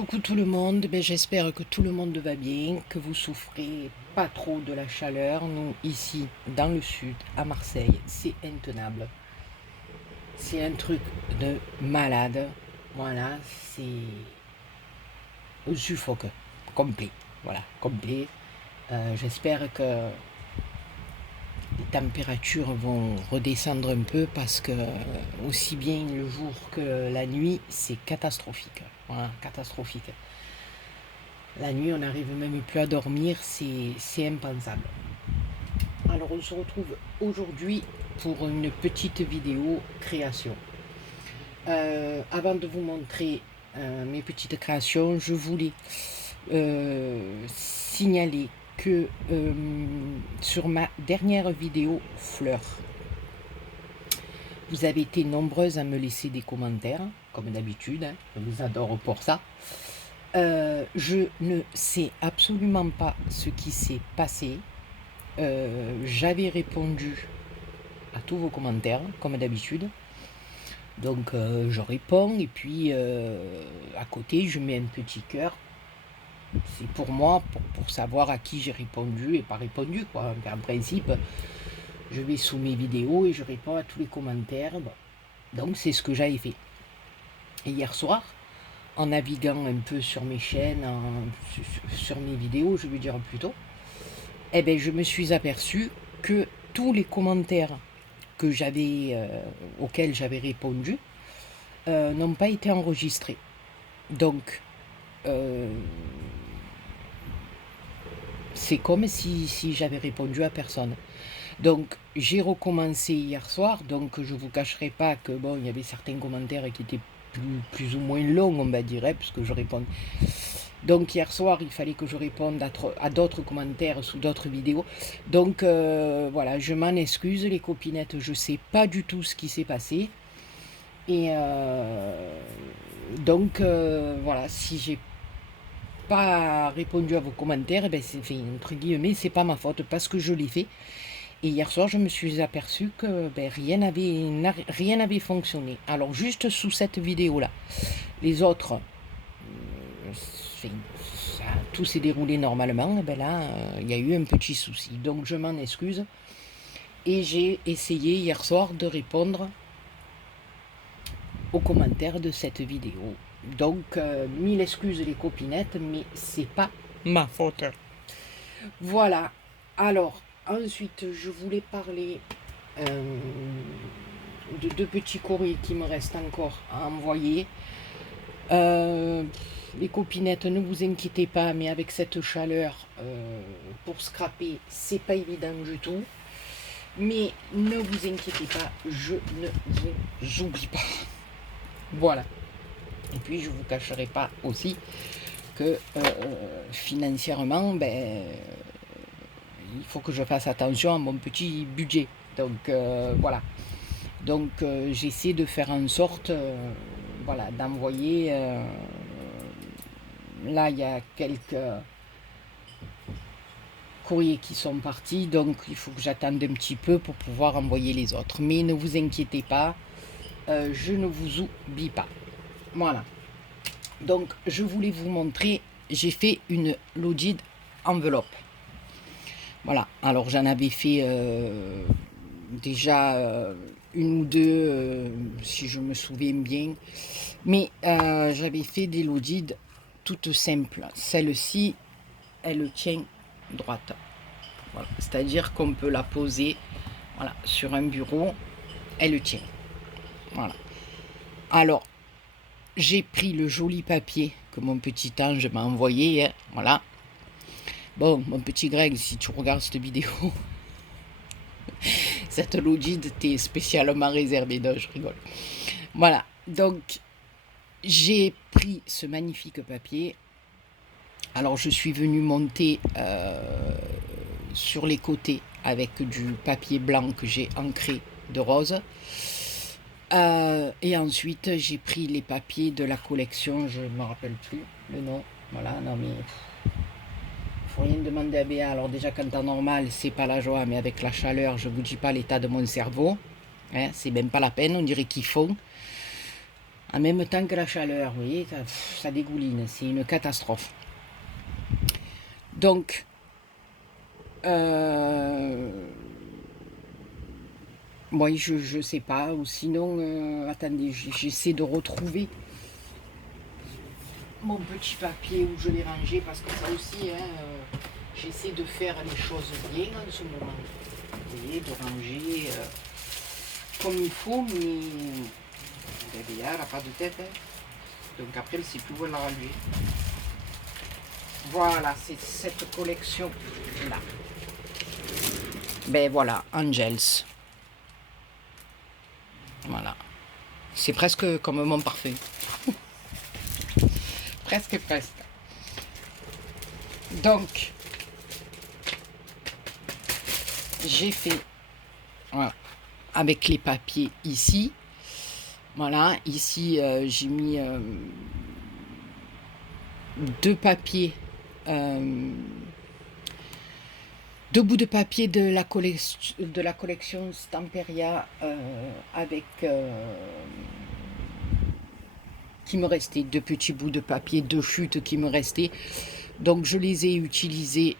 Coucou tout le monde, j'espère que tout le monde va bien, que vous souffrez pas trop de la chaleur. Nous, ici, dans le sud, à Marseille, c'est intenable. C'est un truc de malade. Voilà, c'est un suffoque complet. Voilà, complet. J'espère que les températures vont redescendre un peu parce que aussi bien le jour que la nuit, c'est catastrophique. Voilà, catastrophique. La nuit, on n'arrive même plus à dormir, c'est impensable. Alors, on se retrouve aujourd'hui pour une petite vidéo création. Avant de vous montrer mes petites créations, je voulais signaler que sur ma dernière vidéo fleurs, vous avez été nombreuses à me laisser des commentaires, comme d'habitude, hein, je vous adore pour ça. Je ne sais absolument pas ce qui s'est passé. J'avais répondu à tous vos commentaires, comme d'habitude. Donc je réponds et puis à côté je mets un petit cœur. C'est pour moi, pour savoir à qui j'ai répondu et pas répondu, quoi. En principe, je vais sous mes vidéos et je réponds à tous les commentaires. Bon. Donc c'est ce que j'avais fait. Et hier soir, en naviguant un peu sur mes chaînes, sur mes vidéos, je veux dire plutôt, je me suis aperçu que tous les commentaires que auxquels j'avais répondu n'ont pas été enregistrés. Donc, c'est comme si j'avais répondu à personne. Donc, j'ai recommencé hier soir, donc je ne vous cacherai pas que bon, il y avait certains commentaires qui étaient plus ou moins longs, on va dire, puisque je réponds. Donc hier soir, il fallait que je réponde à d'autres commentaires sous d'autres vidéos. Donc voilà, je m'en excuse les copinettes, je ne sais pas du tout ce qui s'est passé. Et donc voilà, si j'ai pas répondu à vos commentaires, c'est entre guillemets, c'est pas ma faute parce que je l'ai fait. Et hier soir, je me suis aperçu que rien n'avait fonctionné. Alors juste sous cette vidéo-là, les autres, tout s'est déroulé normalement. Et là, il y a eu un petit souci. Donc je m'en excuse. Et j'ai essayé hier soir de répondre aux commentaires de cette vidéo. Donc, mille excuses les copinettes, mais c'est pas ma faute. Voilà. Alors, ensuite, je voulais parler de deux petits courriers qui me restent encore à envoyer. Les copinettes, ne vous inquiétez pas, mais avec cette chaleur, pour scraper, c'est pas évident du tout. Mais ne vous inquiétez pas, je ne vous oublie pas. Voilà. Et puis, je ne vous cacherai pas aussi que financièrement, il faut que je fasse attention à mon petit budget. Donc, voilà. Donc, j'essaie de faire en sorte voilà, d'envoyer. Là, il y a quelques courriers qui sont partis, donc il faut que j'attende un petit peu pour pouvoir envoyer les autres. Mais ne vous inquiétez pas, je ne vous oublie pas. Voilà. Donc, je voulais vous montrer, j'ai fait une loaded enveloppe. Voilà. Alors, j'en avais fait déjà une ou deux, si je me souviens bien. Mais j'avais fait des loaded toutes simples. Celle-ci, elle tient droite. Voilà. C'est-à-dire qu'on peut la poser voilà, sur un bureau, elle tient. Voilà. Alors, j'ai pris le joli papier que mon petit ange m'a envoyé. Hein, voilà. Bon, mon petit Greg, si tu regardes cette vidéo, cette loaded t'est spécialement réservée. Non, je rigole. Voilà. Donc, j'ai pris ce magnifique papier. Alors, je suis venue monter sur les côtés avec du papier blanc que j'ai ancré de rose. Et ensuite, j'ai pris les papiers de la collection, je ne me rappelle plus le nom. Voilà, non mais faut rien demander à Béa. Alors déjà, quand temps normal, c'est pas la joie, mais avec la chaleur, je vous dis pas l'état de mon cerveau. Hein, c'est même pas la peine, on dirait qu'ils font. En même temps que la chaleur, vous voyez, ça dégouline, c'est une catastrophe. Donc, oui, je sais pas, ou sinon, attendez, j'essaie de retrouver mon petit papier où je l'ai rangé, parce que ça aussi, hein, j'essaie de faire les choses bien en ce moment. Vous voyez, de ranger comme il faut, mais elle n'a pas de tête. Hein. Donc après, elle ne sait plus où la ranger. Voilà, c'est cette collection-là. Ben voilà, Angels. Voilà. C'est presque comme mon parfum. Presque. Donc, j'ai fait, voilà, avec les papiers ici. Voilà, ici, j'ai mis deux papiers, deux bouts de papier de la collection Stamperia avec qui me restait, deux petits bouts de papier, deux chutes qui me restaient. Donc je les ai utilisés.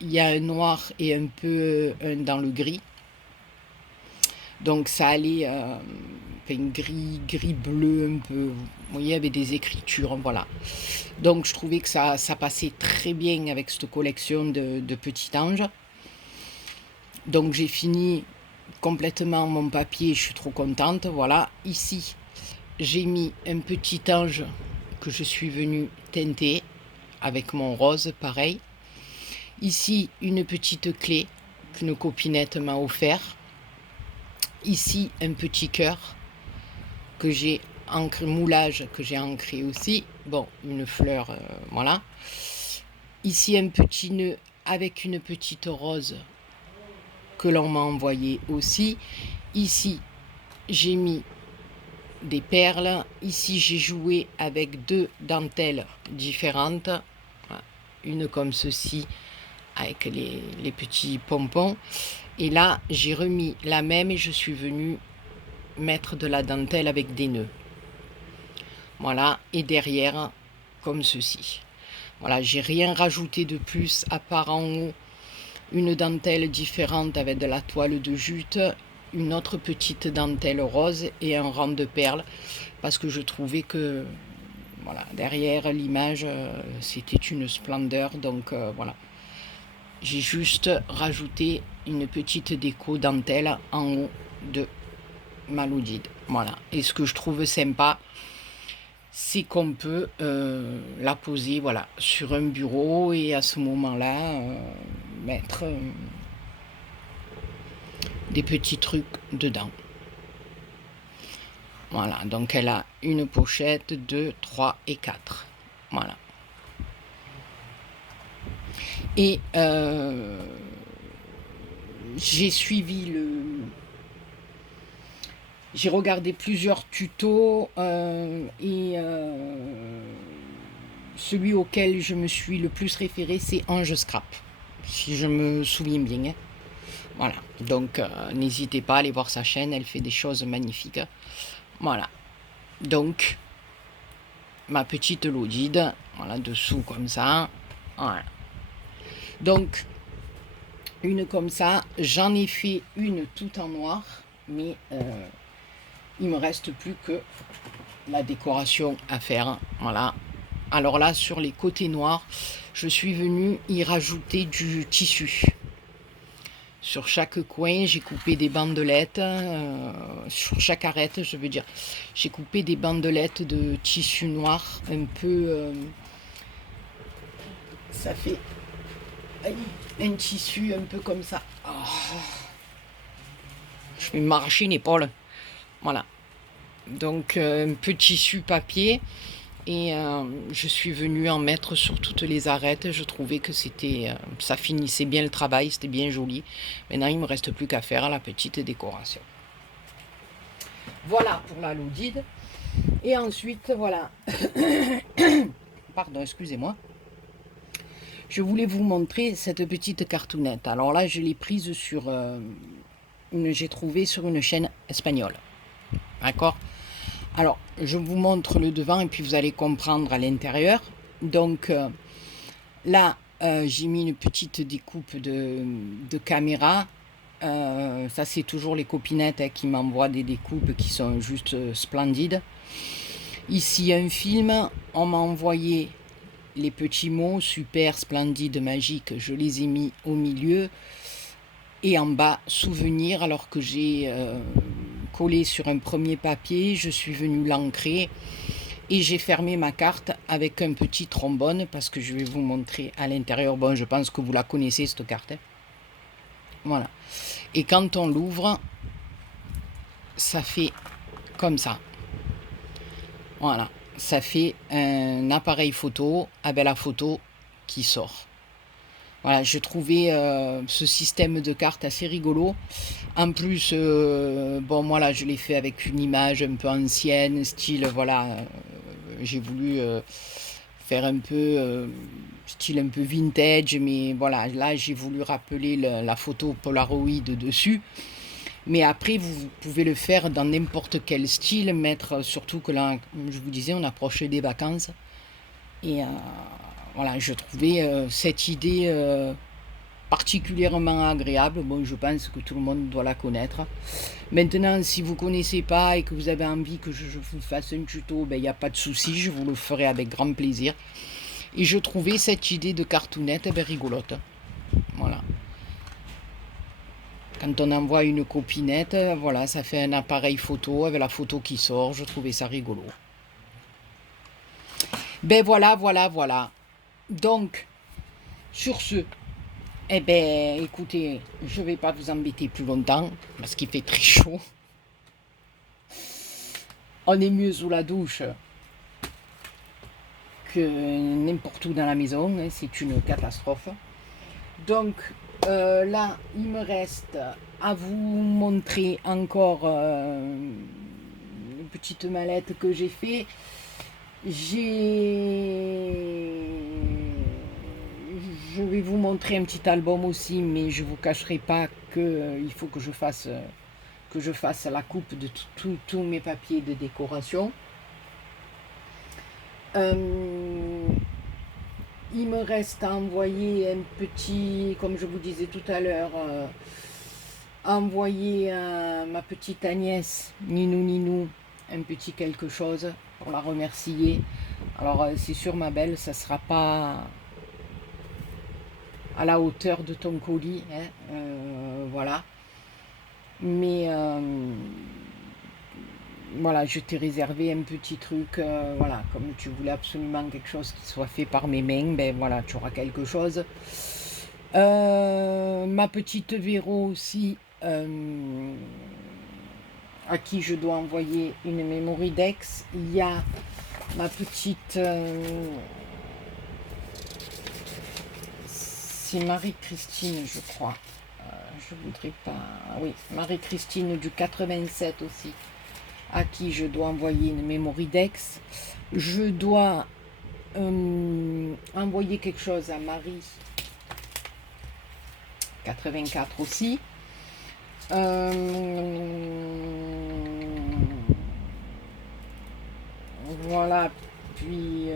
Il y a un noir et un peu dans le gris. Donc ça allait gris bleu un peu, vous voyez, avec des écritures, voilà. Donc je trouvais que ça passait très bien avec cette collection de petits anges. Donc j'ai fini complètement mon papier, je suis trop contente, voilà. Ici, j'ai mis un petit ange que je suis venue teinter avec mon rose, pareil. Ici, une petite clé qu'une copinette m'a offert. Ici, un petit cœur que j'ai ancré, moulage que j'ai ancré aussi. Bon, une fleur, voilà. Ici, un petit nœud avec une petite rose que l'on m'a envoyé aussi. Ici, j'ai mis des perles. Ici, j'ai joué avec deux dentelles différentes. Une comme ceci, avec les petits pompons. Et là, j'ai remis la même et je suis venue mettre de la dentelle avec des nœuds. Voilà, et derrière, comme ceci. Voilà, j'ai rien rajouté de plus à part en haut une dentelle différente avec de la toile de jute, une autre petite dentelle rose et un rang de perles parce que je trouvais que voilà, derrière l'image c'était une splendeur, donc voilà, j'ai juste rajouté une petite déco dentelle en haut de ma Loudide. Voilà, et ce que je trouve sympa, c'est qu'on peut la poser, voilà, sur un bureau et à ce moment-là mettre des petits trucs dedans. Voilà, donc elle a une pochette, 2, 3 et 4. Voilà. Et j'ai suivi j'ai regardé plusieurs tutos et celui auquel je me suis le plus référé, c'est Ange Scrap, si je me souviens bien. Voilà, donc n'hésitez pas à aller voir sa chaîne, elle fait des choses magnifiques. Voilà, donc ma petite Lodide, voilà, dessous comme ça. Voilà. Donc, une comme ça, j'en ai fait une tout en noir, mais il me reste plus que la décoration à faire. Voilà. Alors là, sur les côtés noirs, je suis venue y rajouter du tissu. Sur chaque coin, j'ai coupé des bandelettes, sur chaque arête, je veux dire, j'ai coupé des bandelettes de tissu noir, un peu, ça fait un tissu un peu comme ça. Oh. Je vais m'arracher une épaule. Voilà. Donc un petit tissu papier. Et je suis venue en mettre sur toutes les arêtes. Je trouvais que c'était, ça finissait bien le travail, c'était bien joli. Maintenant, il ne me reste plus qu'à faire la petite décoration. Voilà pour la Lodide. Et ensuite, voilà. Pardon, excusez-moi. Je voulais vous montrer cette petite cartoonette. Alors là, je l'ai prise sur... j'ai trouvé sur une chaîne espagnole. D'accord ? Alors, je vous montre le devant et puis vous allez comprendre à l'intérieur. Donc, là, j'ai mis une petite découpe de caméra. Ça, c'est toujours les copinettes qui m'envoient des découpes qui sont juste splendides. Ici, un film. On m'a envoyé les petits mots super, splendide, magique. Je les ai mis au milieu. Et en bas, souvenir, alors que j'ai collé sur un premier papier. Je suis venue l'ancrer. Et j'ai fermé ma carte avec un petit trombone parce que je vais vous montrer à l'intérieur. Bon, je pense que vous la connaissez, cette carte. Voilà. Et quand on l'ouvre, ça fait comme ça. Voilà. Ça fait un appareil photo avec la photo qui sort. Voilà, je trouvais ce système de cartes assez rigolo. En plus, bon, moi là, je l'ai fait avec une image un peu ancienne, style, voilà, j'ai voulu faire un peu style un peu vintage, mais voilà, là, j'ai voulu rappeler la photo Polaroid dessus. Mais après, vous pouvez le faire dans n'importe quel style, mettre, surtout que là, comme je vous disais, on approche des vacances. Et voilà, je trouvais cette idée particulièrement agréable. Bon, je pense que tout le monde doit la connaître. Maintenant, si vous ne connaissez pas et que vous avez envie que je vous fasse un tuto, ben, il n'y a pas de souci, je vous le ferai avec grand plaisir. Et je trouvais cette idée de cartoonette ben, rigolote. Voilà. Quand on envoie une copinette, voilà, ça fait un appareil photo avec la photo qui sort. Je trouvais ça rigolo. Ben voilà, voilà, voilà. Donc, sur ce, eh ben, écoutez, je ne vais pas vous embêter plus longtemps parce qu'il fait très chaud. On est mieux sous la douche que n'importe où dans la maison. Hein, c'est une catastrophe. Donc, là, il me reste à vous montrer encore une petite mallette que j'ai fait. Je vais vous montrer un petit album aussi, mais je ne vous cacherai pas qu'il faut que je fasse la coupe de tous mes papiers de décoration. Il me reste à envoyer un petit, comme je vous disais tout à l'heure, envoyer à ma petite Agnès, Ninou, un petit quelque chose pour la remercier. Alors c'est sûr ma belle, ça sera pas à la hauteur de ton colis, hein, voilà. Mais voilà, je t'ai réservé un petit truc, voilà, comme tu voulais absolument quelque chose qui soit fait par mes mains, ben voilà, tu auras quelque chose. Ma petite Véro aussi, à qui je dois envoyer une memory Dex. Il y a ma petite... c'est Marie-Christine, je crois. Je voudrais pas... Oui, Marie-Christine du 87 aussi, à qui je dois envoyer une memory Dex. Je dois envoyer quelque chose à Marie 84 aussi. Voilà, puis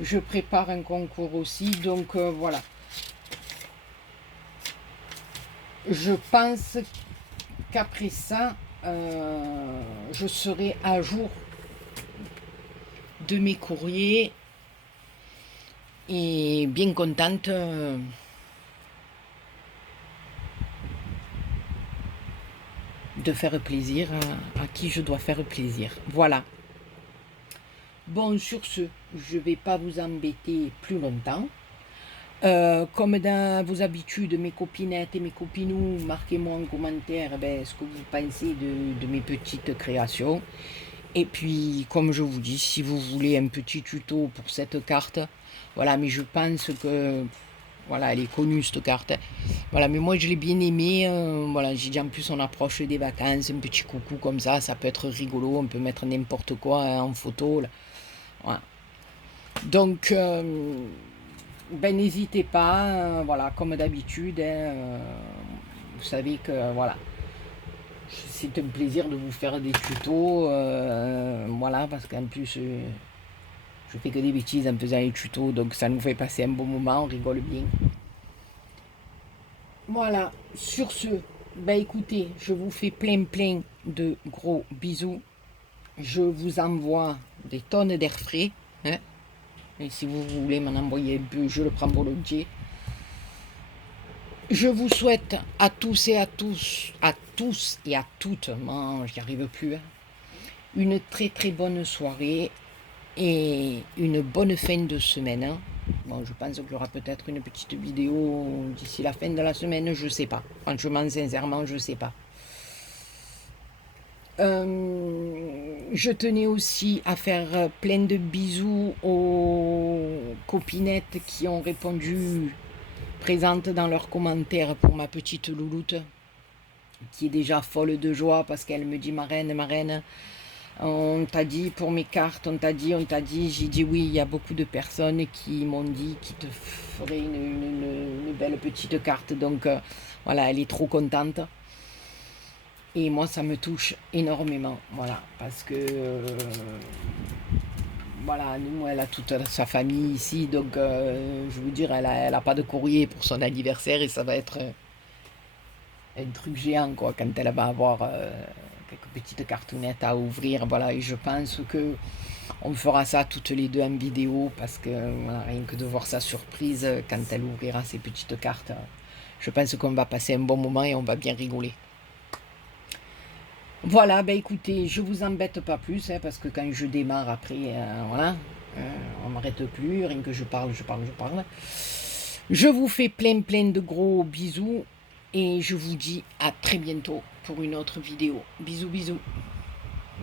je prépare un concours aussi, donc voilà. Je pense qu'après ça, je serai à jour de mes courriers et bien contente de faire plaisir à qui je dois faire plaisir. Voilà. Bon, sur ce, je ne vais pas vous embêter plus longtemps. Comme dans vos habitudes, mes copinettes et mes copinous, marquez-moi en commentaire ce que vous pensez de mes petites créations. Et puis, comme je vous dis, si vous voulez un petit tuto pour cette carte, voilà, mais je pense que, voilà, elle est connue cette carte. Voilà, mais moi je l'ai bien aimée. Voilà, j'ai dit en plus on approche des vacances, un petit coucou comme ça peut être rigolo, on peut mettre n'importe quoi hein, en photo. Là. Voilà. Donc, ben n'hésitez pas, voilà, comme d'habitude, hein, vous savez que voilà, c'est un plaisir de vous faire des tutos. Voilà, parce qu'en plus, je fais que des bêtises en faisant les tutos, donc ça nous fait passer un bon moment, on rigole bien. Voilà, sur ce, bah écoutez, je vous fais plein de gros bisous. Je vous envoie des tonnes d'air frais. Hein, et si vous voulez m'en envoyer un peu, je le prends volontiers. Je vous souhaite à tous et à toutes, j'y arrive plus, hein, une très bonne soirée et une bonne fin de semaine. Hein. Bon, je pense qu'il y aura peut-être une petite vidéo d'ici la fin de la semaine, je sais pas. Franchement, sincèrement, je sais pas. Je tenais aussi à faire plein de bisous aux copinettes qui ont répondu présentes dans leurs commentaires pour ma petite louloute, qui est déjà folle de joie parce qu'elle me dit ma reine, on t'a dit pour mes cartes, on t'a dit, j'ai dit oui, il y a beaucoup de personnes qui m'ont dit qu'ils te feraient une belle petite carte, donc voilà, elle est trop contente. Et moi, ça me touche énormément, voilà, parce que voilà, nous, elle a toute sa famille ici, donc je veux dire, elle a pas de courrier pour son anniversaire et ça va être un truc géant, quoi, quand elle va avoir quelques petites cartounettes à ouvrir, voilà, et je pense que on fera ça toutes les deux en vidéo, parce que voilà, rien que de voir sa surprise quand elle ouvrira ses petites cartes, je pense qu'on va passer un bon moment et on va bien rigoler. Voilà, ben écoutez, je vous embête pas plus, hein, parce que quand je démarre après, voilà, on m'arrête plus, rien que je parle. Je vous fais plein de gros bisous et je vous dis à très bientôt pour une autre vidéo. Bisous.